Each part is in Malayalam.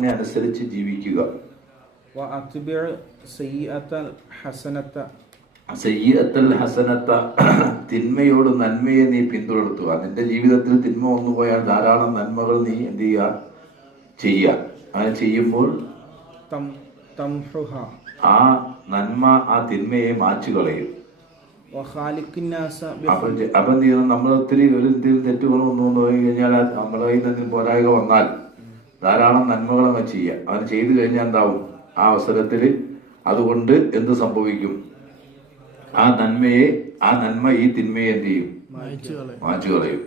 അനുസരിച്ച് ജീവിക്കുക. തിന്മയോട് നന്മയെ നീ പിന്തുടർത്തുക. നിന്റെ ജീവിതത്തിൽ തിന്മ വന്നുപോയാൽ ധാരാളം നന്മകൾ നീ എന്ത് ചെയ്യുക. അങ്ങനെ ചെയ്യുമ്പോൾ ആ നന്മ ആ തിന്മയെ മാച്ചു കളയും. അപ്പൊ എന്ത് ചെയ്യണം? നമ്മൾ ഒത്തിരി ഒരു തെറ്റുകൾ വന്നു കഴിഞ്ഞാൽ നമ്മളെ കയ്യിൽ നിന്ന് പോരായ്മ വന്നാൽ ധാരാളം നന്മകളങ്ങ് ചെയ്യുക. അവൻ ചെയ്തു കഴിഞ്ഞാൽ എന്താവും? ആ അവസരത്തിൽ അതുകൊണ്ട് എന്ത് സംഭവിക്കും? ആ നന്മ ഈ തിന്മയെ എന്ത് ചെയ്യും? മാച്ചു കളയും.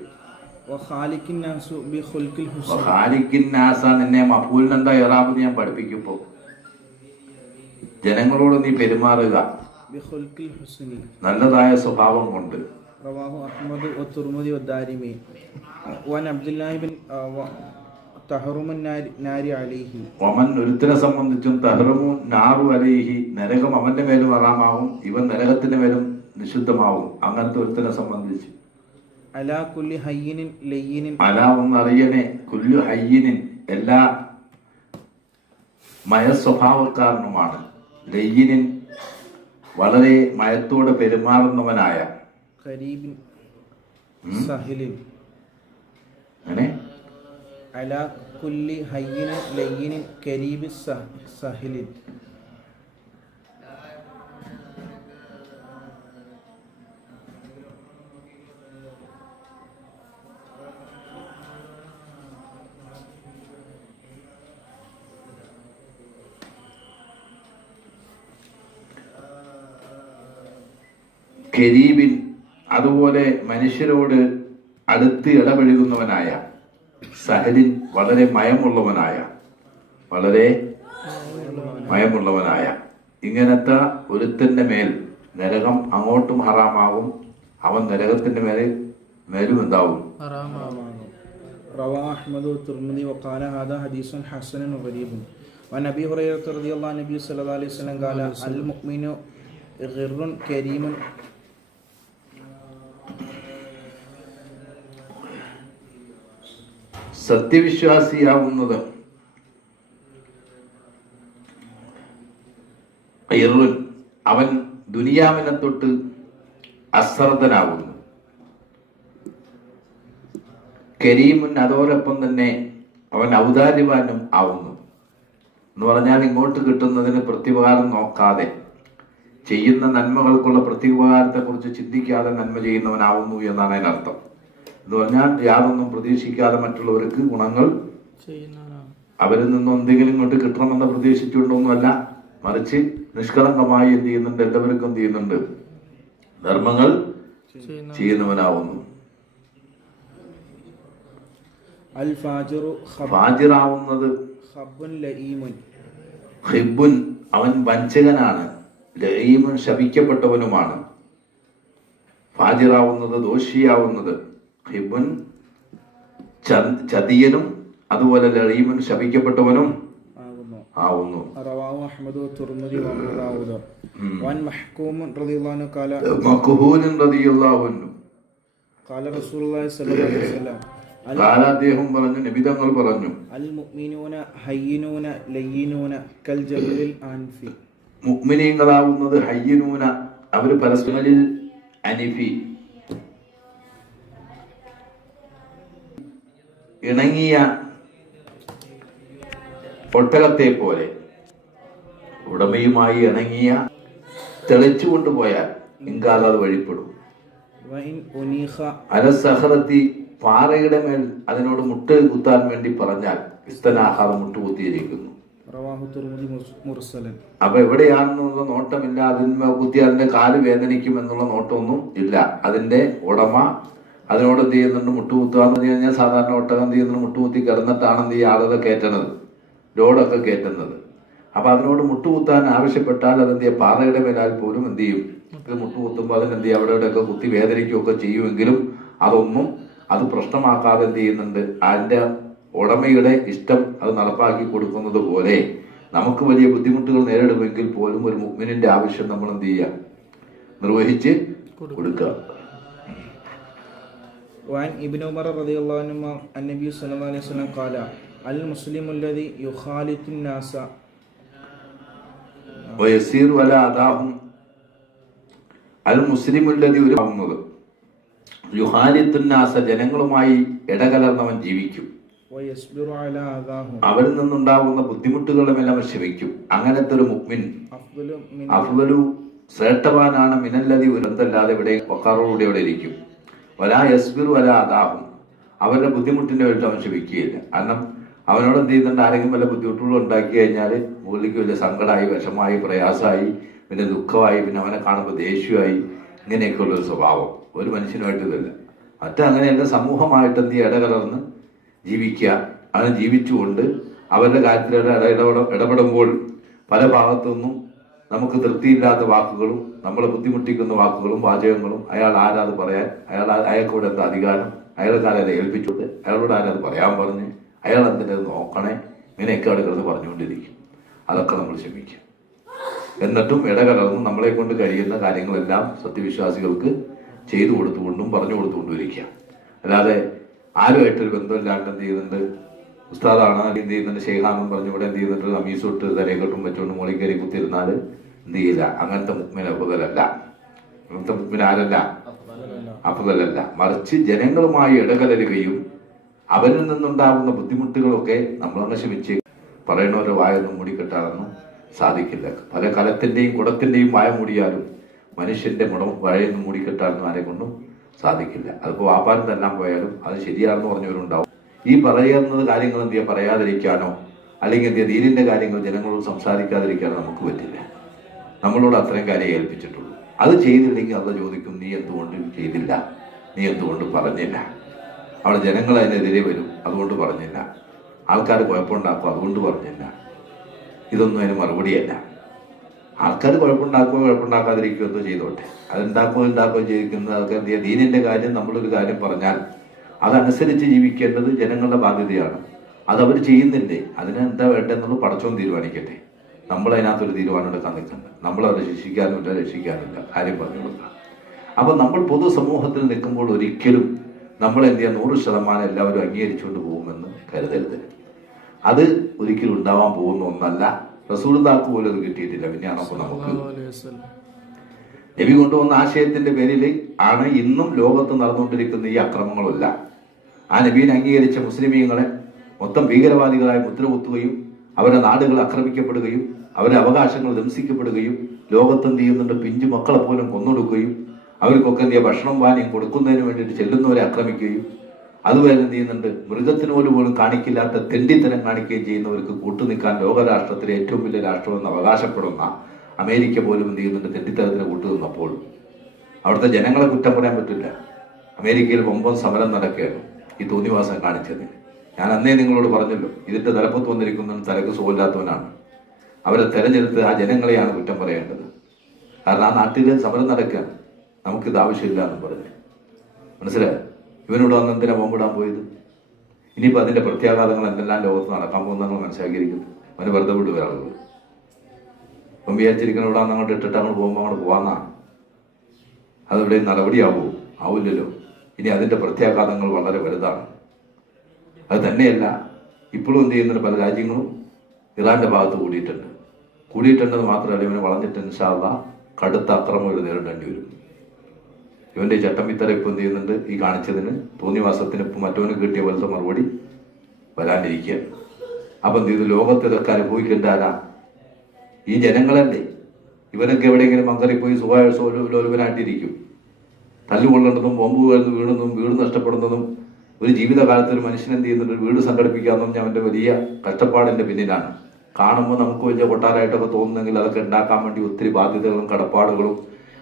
നിന്നെ മഫൂലിന് എന്താ ഇറാബ് ഞാൻ പഠിപ്പിക്കുമ്പോ ജനങ്ങളോട് നീ പെരുമാറുക നല്ലതായ സ്വഭാവം കൊണ്ട്. ഒരുത്തിനെ സംബന്ധിച്ചും തഹറുമു നാറു അലൈഹി, നരകം അവന്റെ മേലും ഹറാമാവും, ഇവൻ നരകത്തിന്റെ മേലും നിഷിദ്ധമാവും. അങ്ങനത്തെ ഒരുത്തിനെ സംബന്ധിച്ച് ഒന്നറിയണേ, കുല്ലു ഹയ്യിനിൻ എല്ലാ മയസ്വഭാവക്കാരനുമാണ്, ലയ്യിനിൻ വളരെ മയത്തോടെ പെരുമാറുന്നവനായ, അങ്ങനെ അലാ കുല്ലി ഹയ്യിനിൻ ലയ്യിനിൻ കരീബി സഹിലിൻ. കരീബിൻ, അതുപോലെ മനുഷ്യരോട് അടുത്ത് ഇടപഴകുന്നവനായ, സഹലിൻ വളരെ മയമുള്ളവനായ, ഇങ്ങനത്തെ ഒരുത്തന്റെ മേൽ നരകം അങ്ങോട്ടും ഹറാമാകും, അവൻ നരകത്തിന്റെ മേലും എന്താവും? റവാഹു അഹ്മദ് തിർമിദി വഖാല ഹാദാ ഹദീസുൻ ഹസനുൻ ഗരീബുൻ. വഅൻ അബീ ഹുറൈറ റളിയല്ലാഹു അൻഹു നബി സല്ലല്ലാഹു അലൈഹി വസല്ലം ഖാല അൽ മുഅ്മിനു ഗിർറുൻ കരീമുൻ. സത്യവിശ്വാസിയാവുന്നത് അവൻ ദുനിയാവിനെ തൊട്ട് അശ്രദ്ധനാകുന്നു. കരീമുൻ, അതോടൊപ്പം തന്നെ അവൻ ഔദാര്യവാനും ആവുന്നു. എന്ന് പറഞ്ഞാൽ ഇങ്ങോട്ട് കിട്ടുന്നതിന് പ്രത്യുപകാരം നോക്കാതെ, ചെയ്യുന്ന നന്മകൾക്കുള്ള പ്രത്യുപകാരത്തെ കുറിച്ച് ചിന്തിക്കാതെ നന്മ ചെയ്യുന്നവനാവുന്നു എന്നാണ് അതിനർത്ഥം. എന്ന് പറഞ്ഞാൽ യാതൊന്നും പ്രതീക്ഷിക്കാതെ മറ്റുള്ളവർക്ക് ഗുണങ്ങൾ അവരിൽ നിന്നും എന്തെങ്കിലും ഇങ്ങോട്ട് കിട്ടണമെന്ന് പ്രതീക്ഷിച്ചുകൊണ്ടൊന്നുമല്ല, മറിച്ച് നിഷ്കളങ്കമായി എന്ത് ചെയ്യുന്നുണ്ട്? എല്ലാവർക്കും എന്ത് ചെയ്യുന്നുണ്ട്? ധർമ്മങ്ങൾ ചെയ്യുന്നവനാവുന്നു. ഫാജിറാവുന്നത് ഹിബ്ബുൻ, അവൻ വഞ്ചകനാണ്, ലഈമുൻ ശപിക്കപ്പെട്ടവനുമാണ്. ഫാജിറാവുന്നത്, ദോഷിയാവുന്നത്, ഹിബ്ബുൻ ചതിയനും, അതുപോലെ ലഈമുൻ ശപിക്കപ്പെട്ടവനും ആവുന്നു. റവാഹു അഹ്മദ് തിർമിദി വഅബൂ ദാവൂദ്. വൻ മഹ്കൂം റളിയല്ലാഹു അൻഹു ഖാല മഖ്ഹൂൻ റളിയല്ലാഹു അൻഹു ഖാല റസൂലുള്ളാഹി സ്വല്ലല്ലാഹു അലൈഹി വസല്ലം, അദ്ദേഹം പറഞ്ഞു, നബി തങ്ങൾ പറഞ്ഞു, അൽ മുഅ്മിനൂന ഹയ്യിനൂന ലയ്യിനൂന കൽ ജബലിൽ അൻഫി. മുഅ്മിനീങ്ങളാവുന്നത് ഹയ്യിനൂന, അവർ പരസ്പരിൽ അനിഫി, ഇണങ്ങിയ ഒട്ടകത്തെ പോലെ, ഉടമയുമായി ഇണങ്ങിയ, തെളിച്ചുകൊണ്ടുപോയാൽ ഇൻകാലത് വഴിപ്പെടും. അലസഹറത്തി, പാറയുടെ മേൽ അതിനോട് മുട്ട് കുത്താൻ വേണ്ടി പറഞ്ഞാൽ ഇസ്തനാഹാർ മുട്ടുകുത്തിയിരിക്കുന്നു. അപ്പൊ എവിടെയാണെന്നുള്ള നോട്ടമില്ല, അതിന്മേ കുത്തി അതിന്റെ കാല് വേദനിക്കും എന്നുള്ള നോട്ടമൊന്നും ഇല്ല. അതിന്റെ ഉടമ അതിനോട് എന്ത് ചെയ്യുന്നുണ്ട്? മുട്ടുകുത്തുക എന്ന് പറഞ്ഞു കഴിഞ്ഞാൽ സാധാരണ ഒട്ടകം എന്ത് ചെയ്യുന്നുണ്ട്? മുട്ടുകുത്തി കിടന്നിട്ടാണ് എന്ത് ചെയ്യുക? ആളുകളെ കയറ്റുന്നത്, ലോഡൊക്കെ കയറ്റുന്നത്. അപ്പൊ അതിനോട് മുട്ടുകുത്താൻ ആവശ്യപ്പെട്ടാൽ അതെന്ത് ചെയ്യുക? പാറയുടെ മേലാൽ പോലും എന്ത് ചെയ്യും? മുട്ടുകുത്തുമ്പോൾ അതിനെന്ത് ചെയ്യും? അവിടെ ഇവിടെയൊക്കെ കുത്തി വേദനിക്കുകയൊക്കെ ചെയ്യുമെങ്കിലും അതൊന്നും അത് പ്രശ്നമാക്കാതെ എന്ത് ചെയ്യുന്നുണ്ട്? അതിന്റെ ഉടമയുടെ ഇഷ്ടം അത് നടപ്പാക്കി കൊടുക്കുന്നത് പോലെ നമുക്ക് വലിയ ബുദ്ധിമുട്ടുകൾ നേരിടുമെങ്കിൽ പോലും ഒരു മുഅ്മിനിന്റെ ആവശ്യം നമ്മൾ എന്ത് ചെയ്യുക? നിർവഹിച്ച് കൊടുക്കുക. وعن ابن عمر رضي الله عنهما النبي صلى الله عليه وسلم قال അൽ മുസ്ലിമുല്ലദി യുഖാലിത്തുൻ നാസ വയസീർ വല അദാഹും അൽ മുസ്ലിമുല്ലദി ഒരു ആവുന്നത് യുഹാലിത്തുന്നാസ ജനങ്ങളുമായി ഇടകലർന്നവൻ ജീവിക്കും, വയസ്ബിറു അലാ അദാഹും അവരിൽ നിന്നുണ്ടാകുന്ന ബുദ്ധിമുട്ടുകളുമെല്ലാം അവൻ ക്ഷമിക്കും. അങ്ങനത്തെ ഒരു മുഅ്മിൻ അഫ്ളു ശ്രേഷ്ഠവാനാണ് മിനല്ലദി ഉരന്തല്ലാതെ ഇവിടെ വഖാറോടെ ഇവിടെ ഇരിക്കും. വലാ യസ്ബിറു വലാ അദാഹും അവരുടെ ബുദ്ധിമുട്ടിന്റെ വേണ്ടി അവൻ ക്ഷമിക്കുകയില്ല. കാരണം അവനോട് എന്ത് ചെയ്യുന്നുണ്ട്, ആരെങ്കിലും വല്ല ബുദ്ധിമുട്ടുകളും ഉണ്ടാക്കി കഴിഞ്ഞാൽ മുകളിലേക്ക് വലിയ സങ്കടമായി, വിഷമായി, പ്രയാസമായി, പിന്നെ ദുഃഖമായി, പിന്നെ അവനെ കാണുമ്പോൾ ദേഷ്യമായി, ഇങ്ങനെയൊക്കെയുള്ളൊരു സ്വഭാവം ഒരു മനുഷ്യനുമായിട്ട് ഇതില്ല. മറ്റങ്ങനെയല്ല, സമൂഹമായിട്ട് എന്ത് ഇടകലർന്ന് ജീവിക്കുക. അങ്ങനെ ജീവിച്ചുകൊണ്ട് അവരുടെ കാര്യത്തിൽ ഇടപെടുമ്പോൾ പല ഭാഗത്തുനിന്നും നമുക്ക് തൃപ്തിയില്ലാത്ത വാക്കുകളും നമ്മളെ ബുദ്ധിമുട്ടിക്കുന്ന വാക്കുകളും വാചകങ്ങളും അയാൾ ആരാത് പറയാൻ, അയാൾക്കൂടെ എന്താ അധികാരം, അയാളെ കാലം ഏൽപ്പിച്ചോട്ട്, അയാളോട് ആരാത് പറയാൻ പറഞ്ഞ്, അയാൾ എന്തിനത് നോക്കണേ, ഇങ്ങനെയൊക്കെ അവിടെ കിടന്ന് പറഞ്ഞുകൊണ്ടിരിക്കും. അതൊക്കെ നമ്മൾ ക്ഷമിക്കും. എന്നിട്ടും ഇടകലർന്ന് നമ്മളെ കൊണ്ട് കഴിയുന്ന കാര്യങ്ങളെല്ലാം സത്യവിശ്വാസികൾക്ക് ചെയ്തു കൊടുത്തുകൊണ്ടും പറഞ്ഞു കൊടുത്തുകൊണ്ടും ഇരിക്കുക. അല്ലാതെ ആരുമായിട്ടൊരു ബന്ധമില്ലാണ്ട് എന്ത് ചെയ്യുന്നുണ്ട്, ഉസ്താദാണ് എന്ത് ചെയ്യുന്നുണ്ട്, ഷെയ്ഖാന്നും പറഞ്ഞു ഇവിടെ എന്ത് ചെയ്യുന്നുണ്ട്, അമീസ് തൊട്ട് തലയെക്കെട്ടും വെച്ചുകൊണ്ട് മോളിൽ കയറി കുത്തിരുന്നാൽ എന്ത് ചെയ്യില്ല. അങ്ങനത്തെ മുക്മിൻ അഫ്ളലല്ല. അങ്ങനത്തെ മുക്മിൻ ആരല്ല? അഫ്ളലല്ല. മറിച്ച് ജനങ്ങളുമായി ഇടകലരുകയും അവരിൽ നിന്നുണ്ടാകുന്ന ബുദ്ധിമുട്ടുകളൊക്കെ നമ്മളങ്ങ് ക്ഷമിച്ച് പറയുന്നവരുടെ വായൊന്നും മൂടിക്കെട്ടാനൊന്നും സാധിക്കില്ല. പല കലത്തിന്റെയും കുടത്തിന്റെയും വായ മൂടിയാലും മനുഷ്യന്റെ വായൊന്നും മൂടിക്കെട്ടാനൊന്നും ആരെ കൊണ്ടും സാധിക്കില്ല. അതിപ്പോ വാപ്പാൻ തന്നാൻ പോയാലും അത് ശരിയാണെന്ന് പറഞ്ഞവരുണ്ടാവും. ഈ പറയുന്നത് കാര്യങ്ങൾ എന്ത് ചെയ്യാൻ പറയാതിരിക്കാനോ അല്ലെങ്കിൽ എന്ത് ചെയ്യാൻ ദീനിന്റെ കാര്യങ്ങൾ ജനങ്ങളോട് സംസാരിക്കാതിരിക്കാനോ നമുക്ക് പറ്റില്ല. നമ്മളോട് അത്രയും കാര്യം ഏൽപ്പിച്ചിട്ടുള്ളൂ. അത് ചെയ്തില്ലെങ്കിൽ അത് ചോദിക്കും, നീ എന്തുകൊണ്ട് ചെയ്തില്ല, നീ എന്തുകൊണ്ട് പറഞ്ഞില്ല. അവിടെ ജനങ്ങൾ അതിനെതിരെ വരും, അതുകൊണ്ട് പറഞ്ഞില്ല. ആൾക്കാർ കുഴപ്പമുണ്ടാക്കും, അതുകൊണ്ട് പറഞ്ഞില്ല. ഇതൊന്നും അതിന് മറുപടിയല്ല. ആൾക്കാർ കുഴപ്പമുണ്ടാക്കാതിരിക്കുകയോ എന്തോ ചെയ്തോട്ടെ, അതുണ്ടാക്കുകയോ ചെയ്യിക്കുന്നത് അതൊക്കെ എന്ത് ചെയ്യുക. ദീനിന്റെ കാര്യം നമ്മളൊരു കാര്യം പറഞ്ഞാൽ അതനുസരിച്ച് ജീവിക്കേണ്ടത് ജനങ്ങളുടെ ബാധ്യതയാണ്. അതവർ ചെയ്യുന്നില്ലേ, അതിനെന്താ വേണ്ടെന്നുള്ളത് പടച്ചോൻ തീരുമാനിക്കട്ടെ. നമ്മളതിനകത്തൊരു തീരുമാനം എടുക്കാൻ നിൽക്കണ്ട. നമ്മളവരെ ശിക്ഷിക്കാനുമില്ല, രക്ഷിക്കാനുമില്ല, കാര്യം പറഞ്ഞു കൊടുക്കാം. അപ്പൊ നമ്മൾ പൊതുസമൂഹത്തിൽ നിൽക്കുമ്പോൾ ഒരിക്കലും നമ്മൾ എന്ത് ചെയ്യാൻ 100% എല്ലാവരും അംഗീകരിച്ചുകൊണ്ട് പോകുമെന്ന് കരുതരുത്. അത് ഒരിക്കലും ഉണ്ടാവാൻ പോകുന്ന ഒന്നല്ല. റസൂലുള്ളാഹിക്ക് പോലും അത് കിട്ടിയിട്ടില്ല. പിന്നെയാണ് അപ്പൊ നമുക്ക് നബി കൊണ്ടുവന്ന ആശയത്തിന്റെ പേരിൽ ആണ് ഇന്നും ലോകത്ത് നടന്നുകൊണ്ടിരിക്കുന്ന ഈ അക്രമങ്ങളെല്ലാം. ആ നബീനെ അംഗീകരിച്ച മുസ്ലിമീങ്ങളെ മൊത്തം ഭീകരവാദികളായി മുദ്രകുത്തുകയും അവരുടെ നാടുകൾ ആക്രമിക്കപ്പെടുകയും അവരുടെ അവകാശങ്ങൾ ധ്വംസിക്കപ്പെടുകയും ലോകത്തെന്ത് ചെയ്യുന്നുണ്ട്, പിഞ്ചു മക്കളെ പോലും കൊന്നൊടുക്കുകയും അവർക്കൊക്കെ എന്ത് ചെയ്യുക, ഭക്ഷണം പാനീയം കൊടുക്കുന്നതിന് വേണ്ടിയിട്ട് ചെല്ലുന്നവരെ ആക്രമിക്കുകയും അതുപോലെ എന്ത് ചെയ്യുന്നുണ്ട്, മൃഗത്തിന് പോലും കാണിക്കില്ലാത്ത തെണ്ടിത്തരം കാണിക്കുകയും ചെയ്യുന്നവർക്ക് കൂട്ടുനിൽക്കാൻ ലോകരാഷ്ട്രത്തിലെ ഏറ്റവും വലിയ രാഷ്ട്രമെന്ന് അവകാശപ്പെടുന്ന അമേരിക്ക പോലും എന്ത് ചെയ്യുന്നുണ്ട്, തെണ്ടിത്തരത്തിന് കൂട്ടുനിന്നപ്പോൾ അവിടുത്തെ ജനങ്ങളെ കുറ്റം പറയാൻ പറ്റില്ല. അമേരിക്കയിൽ വമ്പൻ സമരം നടക്കുകയാണ് ഈ തോന്നിവാസം കാണിച്ചത്. ഞാൻ അന്നേ നിങ്ങളോട് പറഞ്ഞല്ലോ, ഇതിന്റെ തലപ്പത്ത് വന്നിരിക്കുന്ന തലക്ക് സുഖമില്ലാത്തവനാണ്. അവരെ തെരഞ്ഞെടുത്ത് ആ ജനങ്ങളെയാണ് കുറ്റം പറയേണ്ടത്. കാരണം ആ നാട്ടിൽ സമരം നടക്കുകയാണ്, നമുക്കിത് ആവശ്യമില്ല എന്ന് പറഞ്ഞു. മനസ്സിലായോ? ഇവനോട് വന്ന് എന്തിനാ ബോംബിടാൻ പോയത്? ഇനിയിപ്പോൾ അതിന്റെ പ്രത്യാഘാതങ്ങൾ എന്തെല്ലാം ലോകത്ത് നടക്കാൻ പോകുന്ന നമ്മൾ മനസ്സിലാക്കിയിരിക്കുന്നു. അവന് വെറുതെ വിടുക ആളുകൾ. ഇപ്പം വിചാരിച്ചിരിക്കണം ഇവിടെ അങ്ങോട്ട് ഇട്ടിട്ട് അങ്ങോട്ട് പോകുമ്പോൾ അങ്ങോട്ട് പോകാന്നാണ്. അതിവിടെ നടപടിയാവൂ? ആവില്ലല്ലോ. ഇനി അതിന്റെ പ്രത്യാഘാതങ്ങൾ വളരെ വലുതാണ്. അത് തന്നെയല്ല, ഇപ്പോഴും എന്ത് ചെയ്യുന്നുണ്ട്, പല രാജ്യങ്ങളും ഇറാന്റെ ഭാഗത്ത് കൂടിയിട്ടുണ്ടെന്ന് മാത്രമല്ല, ഇവനെ വളഞ്ഞിട്ട് ഇൻഷാ അല്ലാഹ് കടുത്ത അക്രമങ്ങൾ നേരിടേണ്ടി വരും. ഇവന്റെ ചട്ടമ്പിത്തര ഇപ്പം എന്ത് ചെയ്യുന്നുണ്ട്, ഈ കാണിച്ചതിന് തോന്നിവാസത്തിന് ഇപ്പം മറ്റവന് കിട്ടിയ പോലത്തെ മറുപടി വരാനിരിക്കുക. അപ്പൊ എന്ത് ചെയ്തു, ലോകത്ത് ഇതൊക്കെ അനുഭവിക്കേണ്ട ആരാ? ഈ ജനങ്ങളല്ലേ. ഇവനൊക്കെ എവിടെയെങ്കിലും മങ്കറിപ്പോയി സുഖലോലുപനായിട്ടിരിക്കും. തല്ലുകൊള്ളേണ്ടതും ബോംബ് വീഴുന്നതും വീട് നഷ്ടപ്പെടുന്നതും ഒരു ജീവിതകാലത്ത് ഒരു മനുഷ്യൻ എന്ത് ചെയ്യുന്നുണ്ട്, വീട് സംഘടിപ്പിക്കാന്ന് പറഞ്ഞാൽ അവന്റെ വലിയ കഷ്ടപ്പാടിന്റെ പിന്നിലാണ്. കാണുമ്പോൾ നമുക്ക് വലിയ കൊട്ടാരമായിട്ടൊക്കെ തോന്നുന്നെങ്കിൽ അതൊക്കെ ഉണ്ടാക്കാൻ വേണ്ടി ഒത്തിരി ബാധ്യതകളും കടപ്പാടുകളും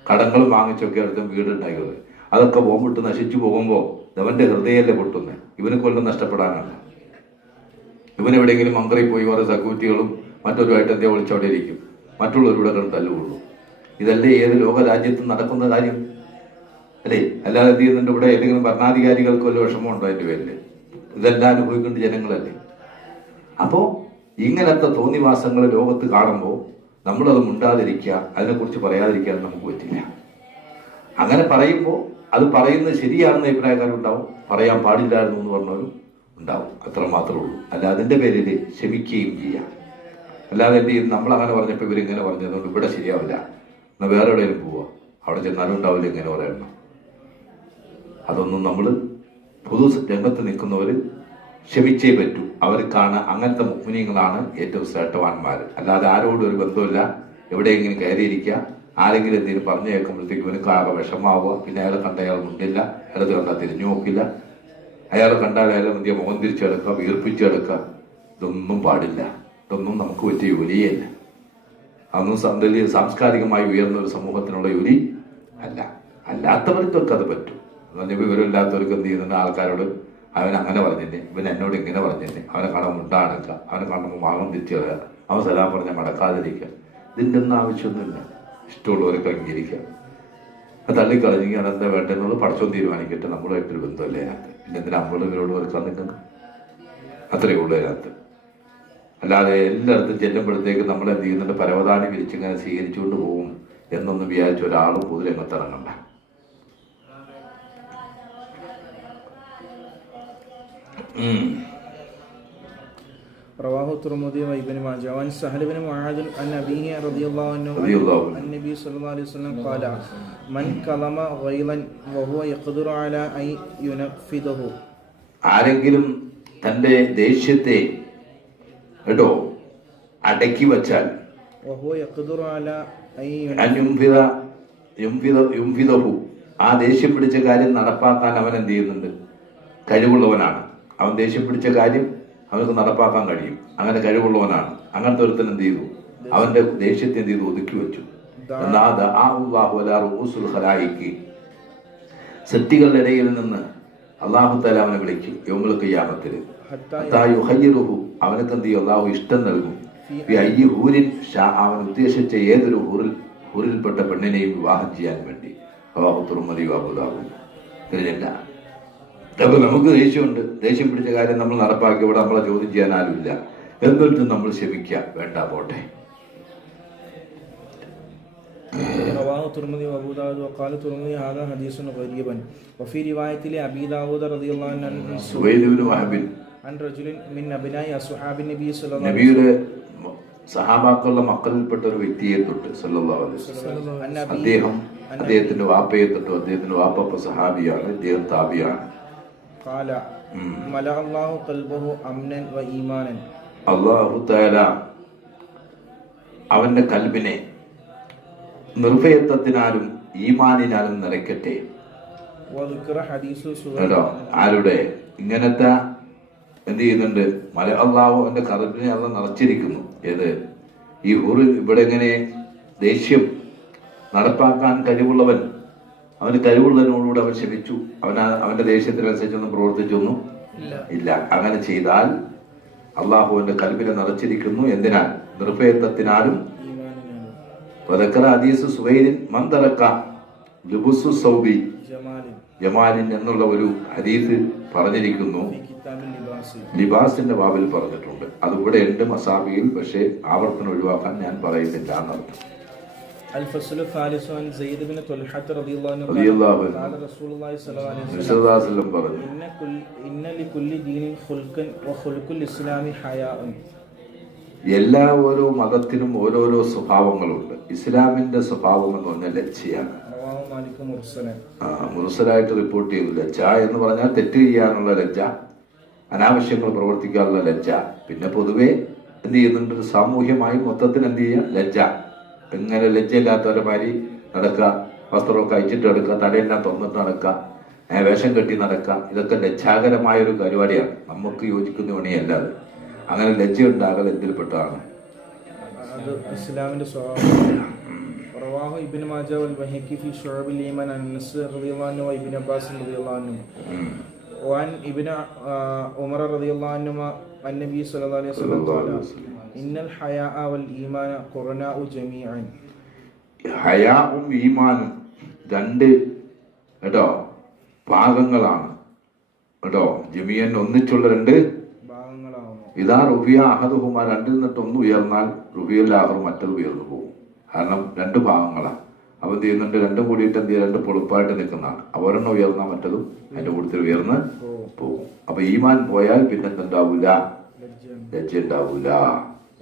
കടങ്ങളും വാങ്ങിച്ചൊക്കെ അടുത്ത വീടുണ്ടായത്. അതൊക്കെ ബോംബിട്ട് നശിച്ചു പോകുമ്പോൾ അവന്റെ ഹൃദയമല്ലേ പൊട്ടുന്നത്. ഇവന് കൊല്ലം നഷ്ടപ്പെടാനല്ല. ഇവനെവിടെയെങ്കിലും മങ്കറി പോയി ഓരോ സെക്യൂരിറ്റികളും മറ്റൊരുമായിട്ട് എന്തേ വിളിച്ചവിടെ ഇരിക്കും, മറ്റുള്ളവരുടെ കിടന്ന് തല്ലുകൊള്ളൂ. ഇതല്ലേ ഏത് ലോക രാജ്യത്തും നടക്കുന്ന കാര്യം അല്ലേ? അല്ലാതെ എന്ത് ചെയ്യുന്നുണ്ട്, ഇവിടെ ഏതെങ്കിലും ഭരണാധികാരികൾക്ക് വല്ല വിഷമമുണ്ടോ അതിന്റെ പേരില്? ഇതെല്ലാം അനുഭവിക്കേണ്ട ജനങ്ങളല്ലേ. അപ്പോ ഇങ്ങനത്തെ തോന്നിവാസങ്ങൾ ലോകത്ത് കാണുമ്പോൾ നമ്മളത് മുണ്ടാതിരിക്കുക, അതിനെക്കുറിച്ച് പറയാതിരിക്കാൻ നമുക്ക് പറ്റില്ല. അങ്ങനെ പറയുമ്പോൾ അത് പറയുന്നത് ശരിയാണെന്ന് അഭിപ്രായക്കാരുണ്ടാവും, പറയാൻ പാടില്ലായിരുന്നു എന്ന് പറഞ്ഞവരും ഉണ്ടാവും. അത്ര മാത്രമേ ഉള്ളൂ. അല്ല അതിൻ്റെ പേരിൽ ക്ഷമിക്കുകയും ചെയ്യാം. അല്ലാതെ എന്ത് ചെയ്യും, നമ്മളങ്ങനെ പറഞ്ഞപ്പോൾ ഇവരിങ്ങനെ പറഞ്ഞതുകൊണ്ട് ഇവിടെ ശരിയാവില്ല, എന്നാൽ വേറെ എവിടെയെങ്കിലും പോവുക, അവിടെ ചെന്നാലും ഉണ്ടാവില്ല ഇങ്ങനെ പറയണം. അതൊന്നും നമ്മൾ പൊതു രംഗത്ത് നിൽക്കുന്നവർ ക്ഷമിച്ചേ പറ്റൂ. അവർക്കാണ്, അങ്ങനത്തെ മുഗ്മിനീങ്ങളാണ് ഏറ്റവും ശ്രേഷ്ഠവാന്മാർ. അല്ലാതെ ആരോടും ഒരു ബന്ധമില്ല, എവിടെയെങ്കിലും കയറിയിരിക്കുക, ആരെങ്കിലും എന്തെങ്കിലും പറഞ്ഞു കേൾക്കുമ്പോഴത്തേക്ക് ഇവനക്ക് ആകെ വിഷമാവുക, പിന്നെ അയാളെ കണ്ട അയാൾ മുണ്ടില്ല, അയാളത് കണ്ടാൽ തിരിഞ്ഞു നോക്കില്ല, അയാളെ കണ്ടാൽ അയാളെ മുന്തിയ മുഖം തിരിച്ചെടുക്കുക, വീർപ്പിച്ചെടുക്കുക. ഇതൊന്നും പാടില്ല. ഇതൊന്നും നമുക്ക് പറ്റിയ ജോലിയല്ല. അതൊന്നും വലിയ സാംസ്കാരികമായി ഉയർന്ന ഒരു സമൂഹത്തിനുള്ള ജോലി അല്ല. അല്ലാത്തവർക്കൊക്കെ അത് പറ്റും. എന്ന് പറഞ്ഞപ്പോൾ ഇവരില്ലാത്തവർക്ക് എന്ത് ചെയ്യുന്നുണ്ട്, ആൾക്കാരോട് അവൻ അങ്ങനെ പറഞ്ഞില്ലേ, ഇവൻ എന്നോട് ഇങ്ങനെ പറഞ്ഞില്ലേ, അവനെ കാണാൻ മുണ്ടാണെടുക്കുക, അവനെ കാണുമ്പോൾ മാങ്ങം തിരിച്ചറിയുക, അവൻ സലാം പറഞ്ഞാൽ മടക്കാതിരിക്കുക. ഇതിൻ്റെ ഒന്നും ആവശ്യമൊന്നുമില്ല. ഇഷ്ടമുള്ളവരൊക്കെ അംഗീകരിക്കുക. അത് തള്ളിക്കളഞ്ഞെങ്കിൽ അതെന്താ വേണ്ടെന്നുള്ളത് പടച്ചോൻ തീരുമാനിക്കട്ടെ. നമ്മളുമായിട്ടൊരു ബന്ധമല്ലേ അതിനകത്ത്. പിന്നെ എന്തിനാ നമ്മൾ ഇവരോട് വെറുക്കാൻ നിൽക്കുന്നത്? അത്രയേ ഉള്ളൂ അതിനകത്ത്. അല്ലാതെ എല്ലായിടത്തും ചെല്ലുമ്പോഴത്തേക്ക് നമ്മൾ എന്ത് ചെയ്യുന്നുണ്ട്, പരവതാനി വിരിച്ചിങ്ങനെ സ്വീകരിച്ചുകൊണ്ട് പോകും എന്നൊന്നും വിചാരിച്ച ഒരാളും പൊതുരംഗത്ത് ഇറങ്ങണ്ട. رواه الترمذي وابن ماجه وعن سهل بن معاذ عن أبيه رضي الله عنه عن النبي صلى الله عليه وسلم قال من كظم غيظا وهو يقدر على أن ينفذه. ആരെങ്കിലും തന്റെ ദേഷ്യത്തെ കേട്ടോ അടക്കി വച്ചാൽ وهو يقدر على أن ينفذه, ആ ദേഷ്യം പിടിച്ച കാര്യം നടപ്പാക്കാൻ അവൻ എന്ത് ചെയ്യുന്നുണ്ട്, കഴിവുള്ളവനാണ്. അവൻ ദേഷ്യം പിടിച്ച കാര്യം അവർക്ക് നടപ്പാക്കാൻ കഴിയും, അങ്ങനെ കഴിവുള്ളവനാണ്. അങ്ങനത്തെ ഒരുത്തൻ എന്ത് ചെയ്തു, അവന്റെ ദേഷ്യത്തെ എന്ത് ചെയ്തു, ഒതുക്കി വെച്ചു. സൃഷ്ടികളുടെ ഇടയിൽ നിന്ന് അള്ളാഹു തആല അവനെ വിളിക്കും യൗമുൽ ഖിയാമത്തിൽ. അവനക്ക് എന്ത് ചെയ്യും, അള്ളാഹു ഇഷ്ടം നൽകും. അവൻ ഉദ്ദേശിച്ച ഏതൊരു ഹൂറിൽപ്പെട്ട പെണ്ണിനെയും വിവാഹം ചെയ്യാൻ വേണ്ടി. അപ്പൊ നമുക്ക് ദേഷ്യമുണ്ട്, ദേഷ്യം പിടിച്ച കാര്യം നമ്മൾ നടപ്പാക്കി ഇവിടെ നമ്മളെ ചോദ്യം ചെയ്യാൻ ആരുമില്ല, എന്നിട്ട് നമ്മൾ ക്ഷമിക്കുക, വേണ്ട പോട്ടെ. رواه الترمذي وابو داود وقال الترمذي هذا حديث غريب وفي روايه لابي داود رضي الله عنه സുവൈദ് ഇബ്നു വഹബ് عن رجل من ابناء اصحاب النبي صلى الله عليه وسلم, നബിയുടെ സഹാബാക്കളുടെ മക്കളിൽപ്പെട്ട ഒരു വ്യക്തിയെ തൊട്ട് സല്ലല്ലാഹു അലൈഹി വസല്ലം, അദ്ദേഹത്തിന്റെ വാപ്പയെ തൊട്ട്, അദ്ദേഹത്തിന്റെ വാപ്പ സഹാബിയാണ്, അദ്ദേഹം താബിയാണ്. قال ملأ الله قلبه امنا وايمانا. അല്ലാഹു തആല അവന്റെ കൽബിനെ നിർഭയത്വത്തിനാലും ഈമാനിനാലും നിറയ്ക്കട്ടെ. കേട്ടോ, ആരുടെ ഇങ്ങനത്തെ എന്ത് ചെയ്യുന്നുണ്ട്, അല്ലാഹു അവന്റെ കൽബിനെ അത് നിറച്ചിരിക്കുന്നു. ഏത് ഈ ഇവിടെ എങ്ങനെ ദേഷ്യം നടപ്പാക്കാൻ കഴിവുള്ളവൻ, അവന് കഴിവുള്ളതിനോടുകൂടി അവൻ ക്ഷമിച്ചു, അവന്റെ ദേഷ്യത്തിനനുസരിച്ചൊന്നും പ്രവർത്തിച്ചൊന്നും ഇല്ല. അങ്ങനെ ചെയ്താൽ അള്ളാഹുവിന്റെ കൽബിനെ നിറച്ചിരിക്കുന്നു. എന്തിനാൽ? നിർഭയത്വത്തിനാലും. ജമാലിൻ എന്നുള്ള ഒരു ഹദീസ് പറഞ്ഞിരിക്കുന്നു, ലിബാസിന്റെ ബാബിൽ പറഞ്ഞിട്ടുണ്ട്. അതിവിടെ ഉണ്ട് മസാബിയിൽ, പക്ഷേ ആവർത്തനം ഒഴിവാക്കാൻ ഞാൻ പറയുന്നില്ല എന്നർത്ഥം. الفصل الثالث عن زيد بن طلحة رضي الله عنه قال رسول الله صلى الله عليه وسلم إن لكل دين خلقا وخلق الإسلام حياء. എല്ലാ ഓരോ മതത്തിനും ഓരോരോ സ്വഭാവങ്ങളുണ്ട്. ഇസ്ലാമിന്റെ സ്വഭാവം എന്ന് പറഞ്ഞാൽ ലജ്ജയാണ്. മുർസലായിട്ട് റിപ്പോർട്ട് ചെയ്തു. ലജ്ജ എന്ന് പറഞ്ഞാൽ തെറ്റ് ചെയ്യാനുള്ള ലജ്ജ, അനാവശ്യങ്ങൾ പ്രവർത്തിക്കാനുള്ള ലജ്ജ. പിന്നെ പൊതുവെ എന്ത് ചെയ്യുന്നുണ്ട്, സാമൂഹ്യമായി മൊത്തത്തിൽ എന്ത് ചെയ്യുക, ലജ്ജ. ഇങ്ങനെ ലജ്ജയില്ലാത്തവരെ മാതിരി നടക്കുക, വസ്ത്രമൊക്കെ അയച്ചിട്ട് നടക്കുക, തലയെല്ലാം തുറന്നിട്ട് നടക്കുക, വേഷം കെട്ടി നടക്കുക, ഇതൊക്കെ ലജ്ജാകരമായ ഒരു പരിപാടിയാണ്. നമുക്ക് യോജിക്കുന്ന പണിയല്ല അത്. അങ്ങനെ ലജ്ജ ഉണ്ടാകൽ എന്തിൽപ്പെട്ടതാണ്? ഇസ്ലാമിന്റെ സ്വഭാവം. رواه ابن ماجه والبيهقي في شعب الإيمان عن أنس رضي الله عنه وابن عباس رضي الله عنه وعن ابن عمر رضي الله عنهما عن النبي صلى الله عليه وسلم قال إن الحياء والإيمان قرناء جميعا. ഹയാഉം ഈമാനും രണ്ട് കേട്ടോ ഭാഗങ്ങളാണ് കേട്ടോ. ജമീഅൻ ഒന്നിച്ചുള്ള രണ്ട് ഭാഗങ്ങളാണ്. ഇതാ റുബിയ അഹദുഹുമ, രണ്ടിൽ നിന്നിട്ട് ഒന്ന് ഉയർന്നാൽ റുബിയുൽ ആഖിർ മറ്റത് ഉയർന്നു പോകും. കാരണം രണ്ട് ഭാഗങ്ങളാണ്. അപ്പൊ എന്ത് ചെയ്യുന്നുണ്ട്, രണ്ടും കൂടിയിട്ട് എന്ത് ചെയ്യുക, രണ്ട് പൊളുപ്പായിട്ട് നിൽക്കുന്നതാണ്. ഒരെണ്ണം ഉയർന്നാൽ മറ്റതും അതിന്റെ കൂട്ടത്തിൽ ഉയർന്ന് പോകും. അപ്പൊ ഈമാൻ പോയാൽ പിന്നെ എന്തുണ്ടാവൂല, ലജ്ജ ഉണ്ടാവൂല.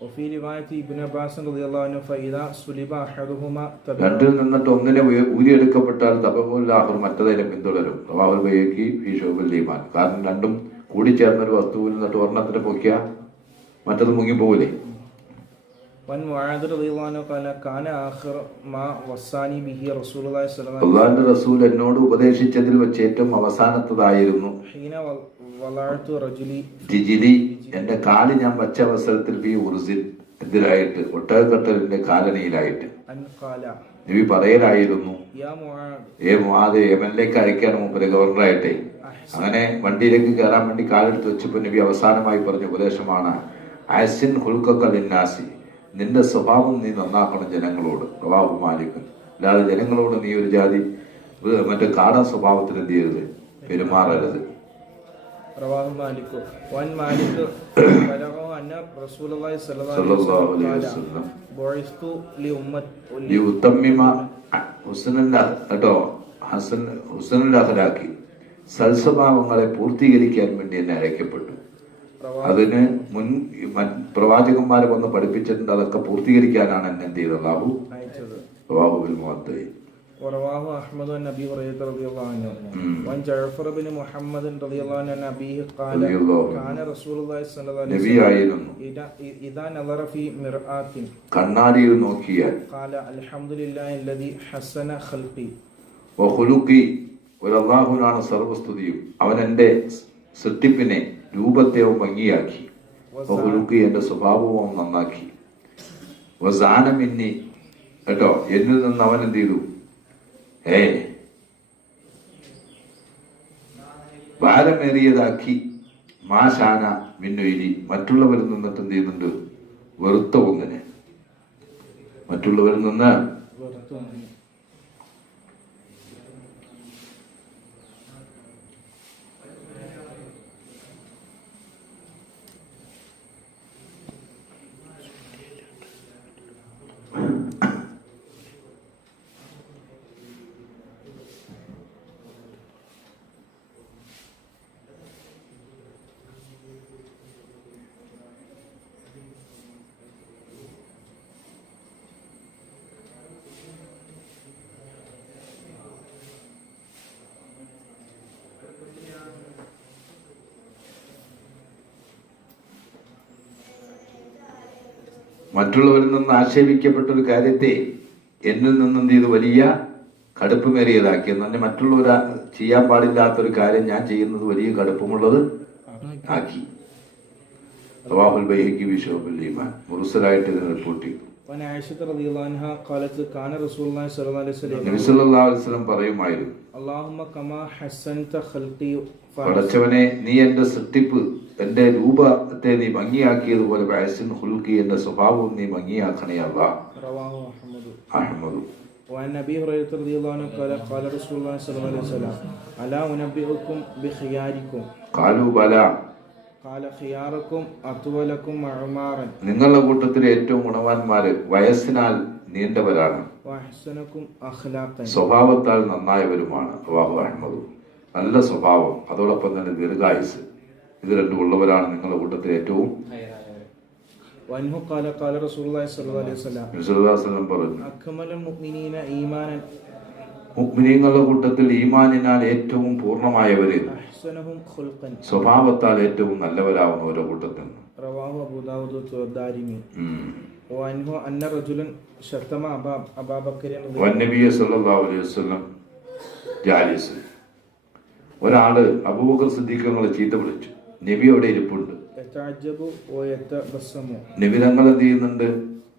وفي رواية ابن عباس رضي الله عنه فإذا سلب أحدهما രണ്ടിൽ നിന്നിട്ട് ഒന്നിനെ ഊരിയെടുക്കപ്പെട്ടാൽ തബഖുല്ലാഹുർ മറ്റതിനെ പിന്തുടരും. റവാഹുൽ ബൈഹഖി ഫീ ശുഅബുൽ ഈമാൻ. കാരണം രണ്ടും കൂടി ചേർന്നൊരു വസ്തുവിൽ നിന്നിട്ട് ഒരെണ്ണത്തിന് പൊക്കിയാൽ മറ്റത് മുങ്ങിപ്പോകൂലേ. وعن معاذ رضي الله عنه قال كان آخر ما وصاني به رسول الله صلى الله عليه وسلم അല്ലാഹുവിന്റെ റസൂൽ എന്നോട് ഉപദേശിച്ചതിൽ വെച്ച് ഏറ്റവും അവസാനത്തതായിരുന്നു حين وضعت رجلي ജിജിലി, എന്റെ കാല് ഞാൻ വച്ച അവസരത്തിൽ ഫീ ഉർസിൻ, എതിരായിട്ട് ഒട്ടകക്കട്ടലിന്റെ കാലണിയിലായിട്ട് أن قال നബി പറയലായിരുന്നു, يا معاذ മുആദ്, യമനിലേക്ക് അയക്കാണ് മൂപ്പര് ഗവർണറായിട്ടെ. അങ്ങനെ വണ്ടിയിലേക്ക് കയറാൻ വേണ്ടി കാലെടുത്ത് വെച്ചപ്പോൾ നബി അവസാനമായി പറഞ്ഞ ഉപദേശമാണ് അഹ്സിൻ ഖുൽഖക ലിന്നാസി, നിന്റെ സ്വഭാവം നീ നന്നാക്കണം ജനങ്ങളോട്. റവാഹു മാലിക്. അല്ലാതെ ജനങ്ങളോട് നീ ഒരു ജാതി മറ്റേ കാടൻ സ്വഭാവത്തിൽ എന്ത് ചെയ്യരുത്, പെരുമാറരുത്. رواه مالك وعن مالك بلغه أن رسول الله صلى الله عليه സല്ലല്ലാഹു അലൈഹി وسلم വസല്ലം بعثت ലിയുത്തമ്മിമ ഹുസ്നുൽ കേട്ടോ ഹുസ്നുൽ അഖ്ലാഖി, സൽസ്വഭാവങ്ങളെ പൂർത്തീകരിക്കാൻ വേണ്ടി എന്നെ അയക്കപ്പെട്ടു. അതിന് മുൻ പ്രവാചകന്മാരെ വന്ന് പഠിപ്പിച്ചിട്ടുണ്ട്. അതൊക്കെ പൂർത്തീകരിക്കാനാണ് എന്നെ എന്ത് ചെയ്തത്, അല്ലാഹു റവാഹുൽ മുവദ്ദഇ. ورواه أحمد عن أبي هريرة رضي الله عنه وعن جعفر بن محمد رضي الله عنه عن أبيه قال كان رسول الله صلى الله عليه وسلم إذا نظر في مرآة കണ്ണാടിയിൽ നോക്കിയാൽ قال الحمد لله الذي حسن خلقي വഖുലുഖി, ഒരു അല്ലാഹുവിനാണ് സർവസ്തുതിയും, അവൻ എന്റെ സൃഷ്ടിപ്പിനെ രൂപത്തെ ഭംഗിയാക്കി. വഖുലുഖി, എന്റെ സ്വഭാവവും നന്നാക്കി. വസാന മിന്നി, കേട്ടോ എന്നിൽ നിന്ന് അവൻ എന്ത് ചെയ്തു, ഭാരമേറിയതാക്കി. മാശാന മിന്നുയിരി, മറ്റുള്ളവരിൽ നിന്നിട്ട് എന്ത് ചെയ്യുന്നുണ്ട്, വെറുത്ത ഒന്നിന്, മറ്റുള്ളവരിൽ നിന്ന് മറ്റുള്ളവരിൽ നിന്ന് ആക്ഷേപിക്കപ്പെട്ട ഒരു കാര്യത്തെ എന്നിൽ നിന്നും എന്ത് ചെയ്തു, വലിയ കടുപ്പമേറിയതാക്കി. എന്നെ മറ്റുള്ളവർ ചെയ്യാൻ പാടില്ലാത്തൊരു കാര്യം ഞാൻ ചെയ്യുന്നത് വലിയ കടുപ്പമുള്ളത് ആക്കി. റവാഹുൽ ബൈഹഖി ഫീ ശുഅബുൽ ഈമാൻ. മുർസലായിട്ട് ഇതിനെ റിപ്പോർട്ട് ചെയ്തു. وعن عائشة رضي الله عنها قالت كان رسول الله صلى الله عليه وسلم നബി സല്ലല്ലാഹു അലൈഹി വസല്ലം പറയുമായിരുന്നു, اللهم كما حسنت خلقي പടച്ചവനെ, നീ എന്റെ സൃഷ്ടിപ്പ്, എന്റെ രൂപത്തെ നീ ഭംഗിയാക്കിയതുപോലെ വഅഹ്സിൻ ഖുൽഖി, എന്റെ സ്വഭാവവും നീ ഭംഗിയാക്കണേ അല്ലാഹ്. رواه أحمد. അഹ്മദ്. وعن أبي هريرة رضي الله عنه قال قال رسول الله صلى الله عليه وسلم ألا أنبئكم بخياركم ഖാലു ബല, قال خياركم أطولكم أعمارا നിങ്ങളുടെ കൂട്ടത്തിൽ ഏറ്റവും ഗുണവാന്മാര് വയസ്സിനാൽ നീണ്ടവരാണ്, وأحسنكم أخلاقا സ്വഭാവത്താൽ നന്നായവരുമാണ്. റവാഹു അഹ്മദ്. നല്ല സ്വഭാവം, അതോടൊപ്പം തന്നെ ദീർഘായുസ്, ഇത് രണ്ടും ഉള്ളവരാണ് നിങ്ങളുടെ കൂട്ടത്തിൽ ഏറ്റവും. وأنه قال قال رسول الله صلى الله عليه وسلم നബി സല്ലല്ലാഹു അലൈഹി വസല്ലം പറഞ്ഞു, أكمل المؤمنين إيمانا മുഅ്മിനീങ്ങളുടെ കൂട്ടത്തിൽ ഈമാനിനാൽ ഏറ്റവും പൂർണ്ണമായവര്, أحسنهم خلقا സ്വഭാവത്താൽ ഏറ്റവും നല്ലവരാവുന്ന ഓരോ കൂട്ടത്തിൽ. رواه أبو داود والدارمي. وأنه أن رجلا شتم أبا بكر വന്നബി സല്ലല്ലാഹു അലൈഹി വസല്ലം ജാലിസ്, ഒരാള് അബൂബക്കർ സിദ്ദീഖിനെ ചീത്ത വിളിച്ചു. നബി അവിടെ ഇരിപ്പുണ്ട്. يتعجب ويتبسم നബി തങ്ങൾ എന്ത് ചെയ്യുന്നുണ്ട്,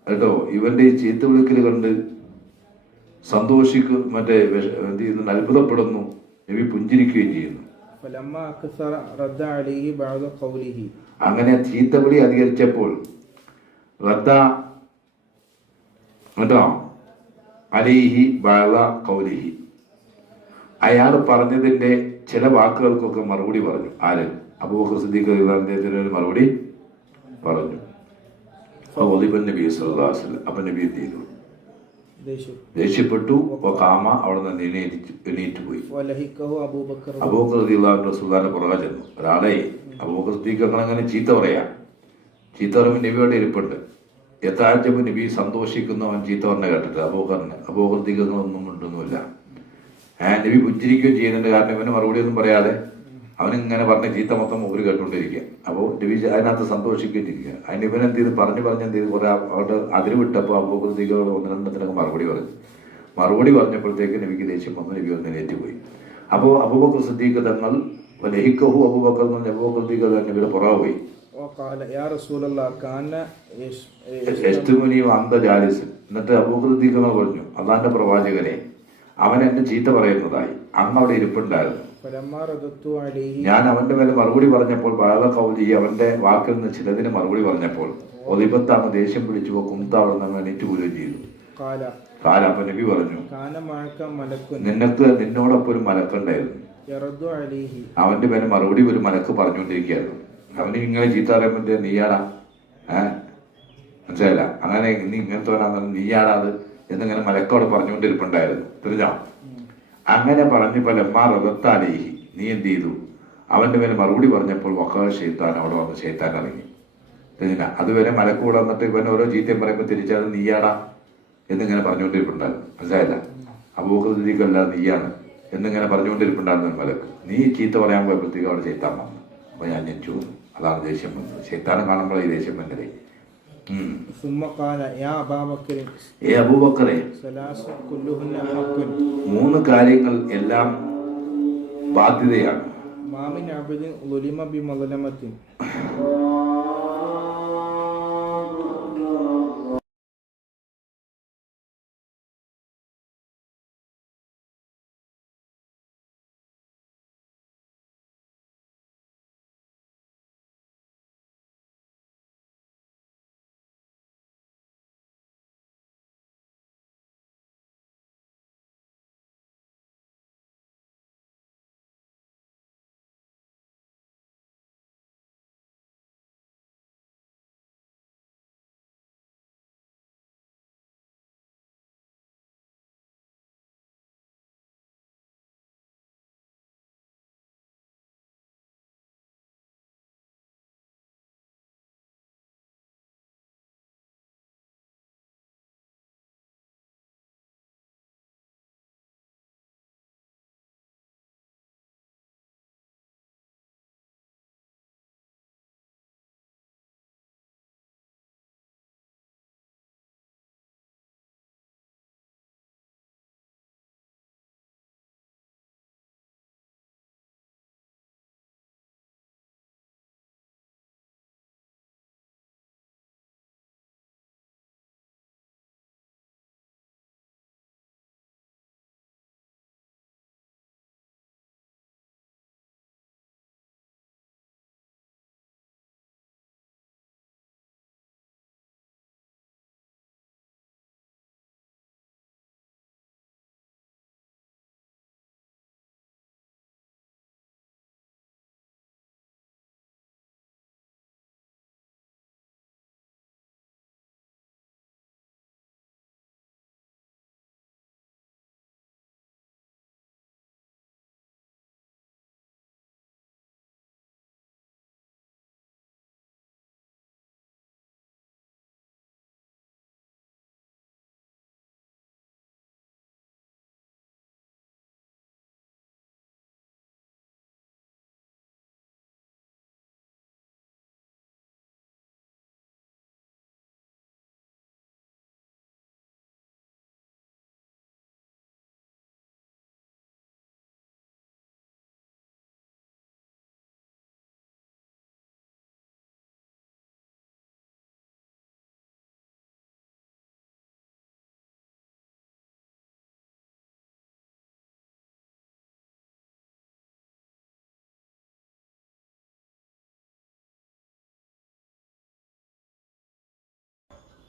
കേട്ടോ ഇവന്റെ ഈ ചീത്ത വിളിക്കൽ കണ്ട് സന്തോഷിക്കും, എന്ത് ചെയ്യുന്നു, അത്ഭുതപ്പെടുന്നു. നബി പുഞ്ചിരിക്കുകയും ചെയ്യുന്നു. فلما أكثر رد عليه بعض قوله അങ്ങനെ ചീത്തവിളി അധികരിച്ചപ്പോൾ റദ്ദ, കേട്ടോ അലൈഹി ബഅദ ഖൗലിഹി, അയാൾ പറഞ്ഞതിന്റെ ചില വാക്കുകൾക്കൊക്കെ മറുപടി പറഞ്ഞു. ആര്? അബൂബക്കർ സിദ്ദീഖ് റളിയല്ലാഹു മറുപടി പറഞ്ഞു. നബി സല്ലല്ലാഹു അലൈഹി വസല്ലം, അപ്പൊ നബി എന്ത് ചെയ്തു, ദേഷ്യപ്പെട്ടു. കാമ അവിടെ നിന്ന് എണീറ്റ് പോയി. അബൂബക്കർ റളിയല്ലാഹു അൻഹു റസൂലുള്ളാഹിന്റെ പുറകെ ചെന്നു. ഒരാളെ അബൂബക്കർ സിദ്ദീഖ് അങ്ങനെ ചീത്ത പറയാം. ചീത്ത പറയുമ്പോൾ നബിയോടെ ഇരിപ്പുണ്ട്. യഥാജബ് നബി സന്തോഷിക്കുന്നു അവൻ ചീത്ത പറഞ്ഞ കേട്ടിട്ട്. അബൂബക്കർ സിദ്ദീഖൊന്നും ഉണ്ടൊന്നുമില്ല. നബി പുഞ്ചിരിക്കുകയും ചെയ്യുന്നുണ്ട്. കാരണം ഇവന് മറുപടി ഒന്നും പറയാതെ അവനിങ്ങനെ പറഞ്ഞ ചീത്ത മൊത്തം മുമ്പിൽ കേട്ടുകൊണ്ടിരിക്കുക. അപ്പോൾ നബി അതിനകത്ത് സന്തോഷിക്കുകയും ഇരിക്കുക. അതിന് ഇവനെന്ത് ചെയ്ത് പറഞ്ഞ് എന്ത് ചെയ്ത് കുറെ അവിടെ അതിര് വിട്ടപ്പോൾ അബൂബക്കർ സിദ്ദീഖ് ഒന്ന് രണ്ടെണ്ണത്തിനൊക്കെ മറുപടി പറഞ്ഞപ്പോഴത്തേക്ക് നബിക്ക് ദേഷ്യം വന്നു. നബി ഒന്ന് ഏറ്റുപോയി. അപ്പോൾ അബൂബക്കർ സിദ്ദീഖ് തങ്ങൾ ലഹിക്കഹു അബൂബക്കർ എന്ന് പറഞ്ഞ അബൂബക്കർ സിദ്ദീഖ് നബിയുടെ പുറകെ പോയി. എന്നിട്ട് അബൂബക്കർ സിദ്ദീഖ് പറഞ്ഞു, അള്ളാന്റെ പ്രവാചകനെ, അവൻ എന്നെ ചീത്ത പറയുന്നതായി. അന്ന് അവിടെ ഇരിപ്പുണ്ടായിരുന്നു. ഞാൻ അവന്റെ മേലെ മറുപടി പറഞ്ഞപ്പോൾ ബാലകൗലി അവന്റെ വാക്കിൽ നിന്ന് ചിലതിന് മറുപടി പറഞ്ഞപ്പോൾ ഒലിപത്താണ് ദേഷ്യം പിടിച്ചു കുന്ത അവിടെ നിന്ന് എണീറ്റ് പോവുകയും ചെയ്തു. അപ്പൊ നബി പറഞ്ഞു, നിന്നോടൊപ്പം ഒരു മലക്കുണ്ടായിരുന്നു. അവന്റെ മേലെ മറുപടി ഒരു മലക്ക് പറഞ്ഞുകൊണ്ടിരിക്കുകയായിരുന്നു. അവന് ഇങ്ങനെ ചീത്ത പറയുമ്പോ നീയാടാ, മനസ്സിലായില്ല, അങ്ങനെ നീ ഇങ്ങനത്തെ നീയാടാത് എന്നിങ്ങനെ മലക്കോടെ പറഞ്ഞുകൊണ്ടിരിപ്പുണ്ടായിരുന്നു. തിരിഞ്ഞോ? അങ്ങനെ പറഞ്ഞപ്പോ ലമ്മാറത്താലേഹി നീ എന്ത് ചെയ്തു? അവന്റെ മേലെ മറുപടി പറഞ്ഞപ്പോൾ വക്കാൽ ഷെയ്ത്താൻ അവിടെ വന്ന് ഷെയ്ത്താൻ ഇറങ്ങി. തിരിഞ്ഞ അതുവരെ മലക്കൂടെ വന്നിട്ട് ഇവൻ ഓരോ ചീത്തയും പറയുമ്പോൾ തിരിച്ചത് നീയാടാ എന്നിങ്ങനെ പറഞ്ഞുകൊണ്ടിരിപ്പുണ്ടായിരുന്നു. മനസ്സിലായില്ല? അബൂബക്കർ സിദ്ദീഖ് അല്ല നീയാണ് എന്നിങ്ങനെ പറഞ്ഞുകൊണ്ടിരിപ്പുണ്ടായിരുന്നു മലക്ക്. നീ ചീത്ത പറയാൻ പോയപ്പോഴത്തേക്ക് അവിടെ ഷെയ്ത്താൻ വന്നു. അപ്പൊ ഞാൻ ഞെച്ചു വന്നു. അതാണ് ദേഷ്യം വന്നത്. ഷെയ്ത്താനെ കാണുമ്പോൾ ഈ ദേഷ്യം വന്നത്. അബൂബക്കറെ, 3 കാര്യങ്ങൾ എല്ലാം ബാധ്യതയാണ്.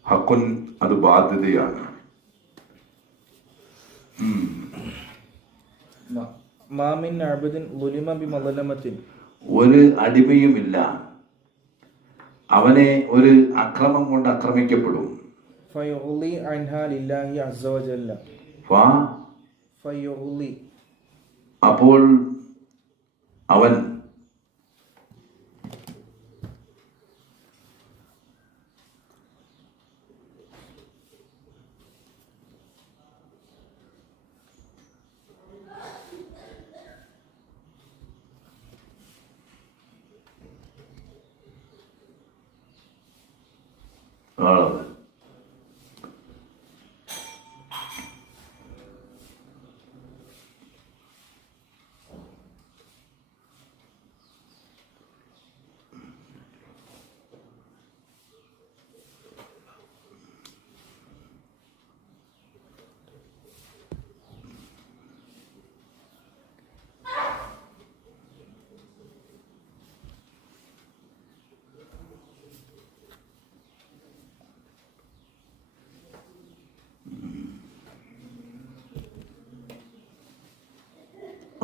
ഹക്കുൻ അത് ബാധ്യതയാണ്. ഒരു അടിമയുമില്ല അവനെ ഒരു അക്രമം കൊണ്ട് ആക്രമിക്കപ്പെടും. ഫയുഗ്ലി അൻഹാ ലില്ലാഹി അസ്സ വജല്ല. ഫയുഗ്ലി അപ്പോൾ അവൻ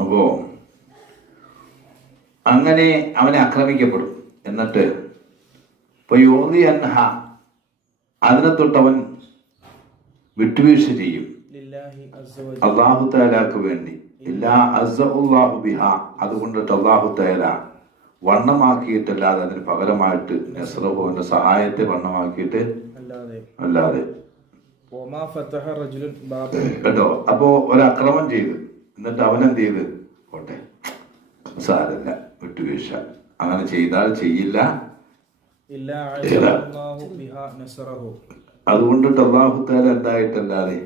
അപ്പോ അങ്ങനെ അവനെ ആക്രമിക്കപ്പെടും. എന്നിട്ട് യോതി അൻഹ അതിനെ തൊട്ടവൻ വിട്ടുവീഴ്ച ചെയ്യും അല്ലാഹു തആലാക്ക് വേണ്ടി. ഇല്ലാ അസ്സഉല്ലാഹു ബിഹാ അതുകൊണ്ടിട്ട് അല്ലാഹു തആല വണ്ണമാക്കിയിട്ടല്ലാതെ അതിന് പകരമായിട്ട് നസ്റഹുവിന്റെ സഹായത്തെ വണ്ണമാക്കിയിട്ട് അല്ലാതെ. കേട്ടോ, അപ്പോ ഒരക്രമം ചെയ്ത് എന്നിട്ട് അവനെന്ത് ചെയ്ത് പോട്ടെ സാരല്ല വിട്ടുവീഴ്ച അങ്ങനെ ചെയ്താൽ ചെയ്യില്ല അതുകൊണ്ടിട്ട് അല്ലാഹു തആല എന്തായിട്ടല്ലാതെ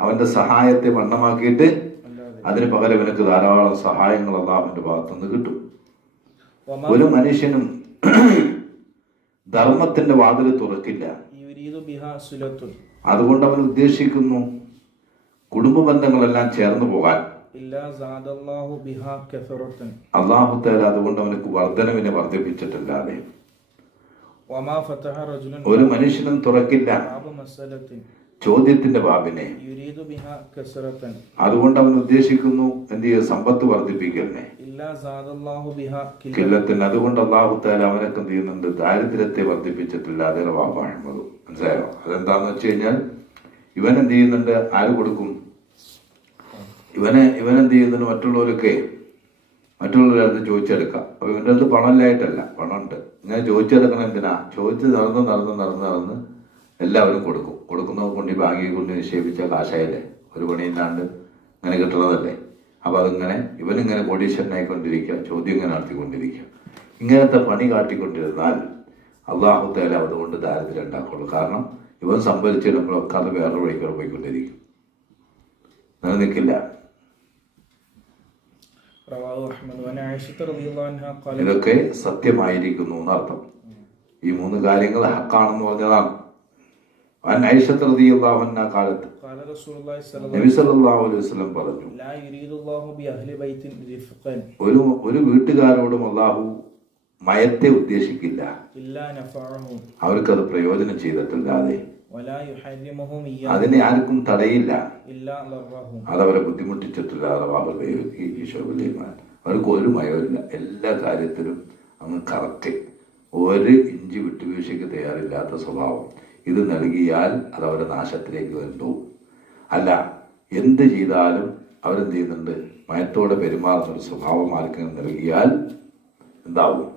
അവന്റെ സഹായത്തെ വണ്ണമാക്കിയിട്ട് അതിന് പകരം ഇവനക്ക് ധാരാളം സഹായങ്ങൾ അല്ലാഹുവിന്റെ ഭാഗത്തുനിന്ന് കിട്ടും. ഒരു മനുഷ്യനും ധർമ്മത്തിന്റെ വാതിൽ തുറക്കില്ല. അതുകൊണ്ട് അവൻ ഉദ്ദേശിക്കുന്നു കുടുംബ ബന്ധങ്ങളെല്ലാം ചേർന്ന് പോകാൻ. അല്ലാഹു തആല അതുകൊണ്ട് അവനക്ക് വർധനവിനെ വർദ്ധിപ്പിച്ചിട്ടില്ലാതെ ഒരു മനുഷ്യനും തുറക്കില്ല ചോദ്യത്തിന്റെ ബാബിനെ. അതുകൊണ്ട് അവൻ ഉദ്ദേശിക്കുന്നു എന്ത് ചെയ്യും, സമ്പത്ത് വർദ്ധിപ്പിക്കലിനെ. കില്ലത്തിന് അതുകൊണ്ട് അല്ലാഹു തആല അവനൊക്കെ എന്ത് ചെയ്യുന്നുണ്ട്, ദാരിദ്ര്യത്തെ വർദ്ധിപ്പിച്ചിട്ടില്ലാതെ. റവാഹു അഹ്മദ്. മനസ്സിലായോ? അതെന്താന്ന് വെച്ച് കഴിഞ്ഞാൽ ഇവൻ എന്ത് ചെയ്യുന്നുണ്ട്, ആര് കൊടുക്കും ഇവനെന്ത് ചെയ്യുന്നുണ്ട്, മറ്റുള്ളവരുടെ അടുത്ത് ചോദിച്ചെടുക്കാം. അപ്പൊ ഇവന്റെ അടുത്ത് പണമില്ലായിട്ടല്ല, പണമുണ്ട്. ഇങ്ങനെ ചോദിച്ചെടുക്കണം. എന്തിനാ? ചോദിച്ച് നടന്ന് എല്ലാവരും കൊടുക്കുന്നത് കൊണ്ട് ഈ ബാങ്കിയെ കൊണ്ട് നിക്ഷേപിച്ച കാശായല്ലേ, ഒരു പണിയില്ലാണ്ട് ഇങ്ങനെ കിട്ടുന്നതല്ലേ. അപ്പൊ അതിങ്ങനെ ഇവനിങ്ങനെ കോടീശ്വരനായിക്കൊണ്ടിരിക്കുക, ചോദ്യം ഇങ്ങനെ നടത്തിക്കൊണ്ടിരിക്കുക. ഇങ്ങനത്തെ പണി കാട്ടിക്കൊണ്ടിരുന്നാൽ അല്ലാഹു തആല അതുകൊണ്ട് ദാരിദ്ര്യം ഉണ്ടാക്കുള്ളൂ. കാരണം ഇവൻ സംഭരിച്ചിടുമ്പോഴൊക്കെ അത് വേറെ വഴികൾ പോയിക്കൊണ്ടിരിക്കും, നിലനിൽക്കില്ല. ഇതൊക്കെ സത്യമായിരിക്കുന്നു എന്നർത്ഥം. ഈ മൂന്ന് കാര്യങ്ങൾ ഹക്കാണെന്ന് പറഞ്ഞതാണ്. ആയിഷത്ത് റളിയല്ലാഹു അൻഹാ കാലത്ത് നബി സല്ലല്ലാഹു അലൈഹി വസല്ലം പറഞ്ഞു, ഒരു വീട്ടുകാരോടും അല്ലാഹു മയത്തെ ഉദ്ദേശിക്കില്ല, അവർക്കത് പ്രയോജനം ചെയ്തിട്ടില്ലാതെ. അതിനെ ആർക്കും തടയില്ല, അതവരെ ബുദ്ധിമുട്ടിച്ചിട്ടില്ലാതെ. അവർക്ക് ഒരു മയമില്ല, എല്ലാ കാര്യത്തിലും അങ്ങ് കറക്റ്റ്, ഒരു ഇഞ്ച് വിട്ടുവീഴ്ചയ്ക്ക് തയ്യാറില്ലാത്ത സ്വഭാവം. ഇത് നൽകിയാൽ അത് അവരുടെ നാശത്തിലേക്ക് വരുന്നു. അല്ല, എന്ത് ചെയ്താലും അവരെന്ത് ചെയ്യുന്നുണ്ട്, മയത്തോടെ പെരുമാറുന്നൊരു സ്വഭാവം ആർക്കും നൽകിയാൽ എന്താവും,